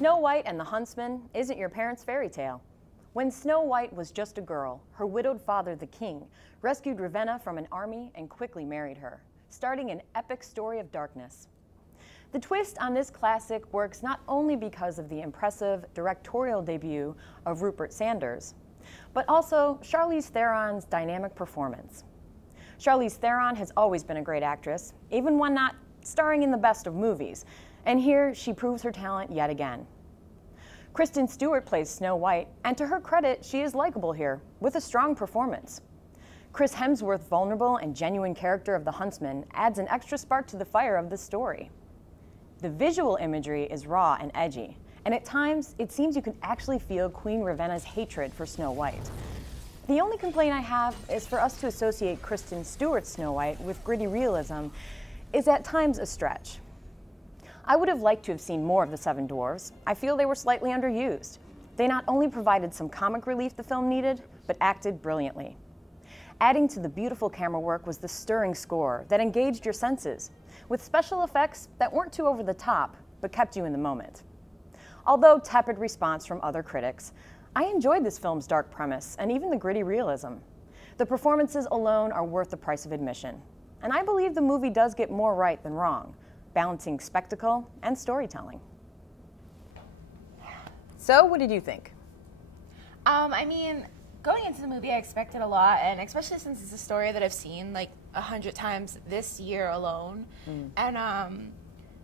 Snow White and the Huntsman isn't your parents' fairy tale. When Snow White was just a girl, her widowed father, the king, rescued Ravenna from an army and quickly married her, starting an epic story of darkness. The twist on this classic works not only because of the impressive directorial debut of Rupert Sanders, but also Charlize Theron's dynamic performance. Charlize Theron has always been a great actress, even when not starring in the best of movies, and here she proves her talent yet again. Kristen Stewart plays Snow White, and to her credit, she is likable here, with a strong performance. Chris Hemsworth's vulnerable and genuine character of the Huntsman adds an extra spark to the fire of the story. The visual imagery is raw and edgy, and at times, it seems you can actually feel Queen Ravenna's hatred for Snow White. The only complaint I have is for us to associate Kristen Stewart's Snow White with gritty realism is at times a stretch. I would have liked to have seen more of the Seven Dwarfs. I feel they were slightly underused. They not only provided some comic relief the film needed, but acted brilliantly. Adding to the beautiful camera work was the stirring score that engaged your senses, with special effects that weren't too over the top, but kept you in the moment. Although tepid response from other critics, I enjoyed this film's dark premise and even the gritty realism. The performances alone are worth the price of admission, and I believe the movie does get more right than wrong, balancing spectacle and storytelling. So, what did you think? I mean, going into the movie, I expected a lot, and especially since it's a story that I've seen like 100 times this year alone, and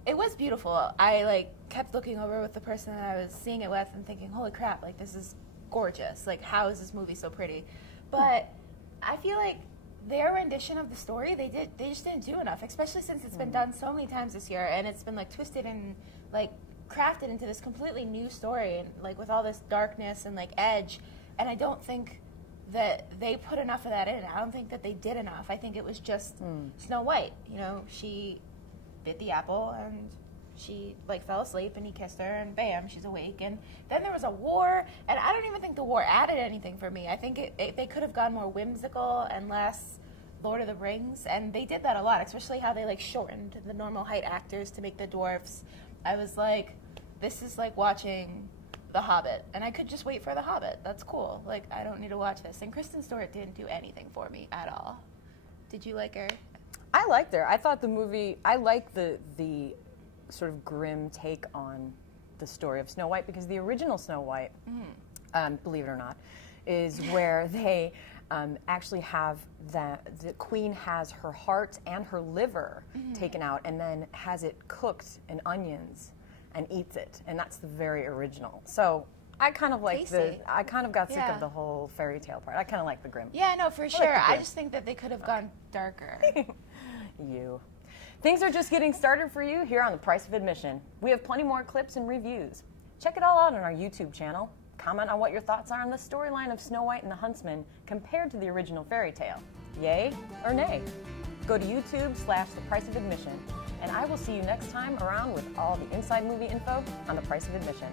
it was beautiful. I kept looking over with the person that I was seeing it with and thinking, holy crap, like this is gorgeous. Like, how is this movie so pretty? But I feel like their rendition of the story, they just didn't do enough, especially since it's been done so many times this year, and it's been like twisted and like crafted into this completely new story, and like with all this darkness and like edge. And I don't think that they put enough of that in. I don't think that they did enough. I think it was just Snow White. You know, she bit the apple and she like fell asleep and he kissed her and bam, she's awake. And then there was a war, and I don't even think the war added anything for me. I think they could have gone more whimsical and less Lord of the Rings, and they did that a lot, especially how they like shortened the normal height actors to make the dwarfs. I was like, this is like watching The Hobbit, and I could just wait for The Hobbit. That's cool. Like, I don't need to watch this. And Kristen Stewart didn't do anything for me at all. Did you like her? I liked her. I thought the movie, I liked the sort of grim take on the story of Snow White, because the original Snow White, believe it or not, is where they actually have the queen has her heart and her liver taken out and then has it cooked in onions and eats it, and that's the very original. So I kind of like I kind of got sick of the whole fairy tale part. I kind of like the grim. Yeah, no, for sure. I just think that they could have gone darker. Things are just getting started for you here on The Price of Admission. We have plenty more clips and reviews. Check it all out on our YouTube channel. Comment on what your thoughts are on the storyline of Snow White and the Huntsman compared to the original fairy tale. Yay or nay? Go to YouTube/The Price of Admission, and I will see you next time around with all the inside movie info on The Price of Admission.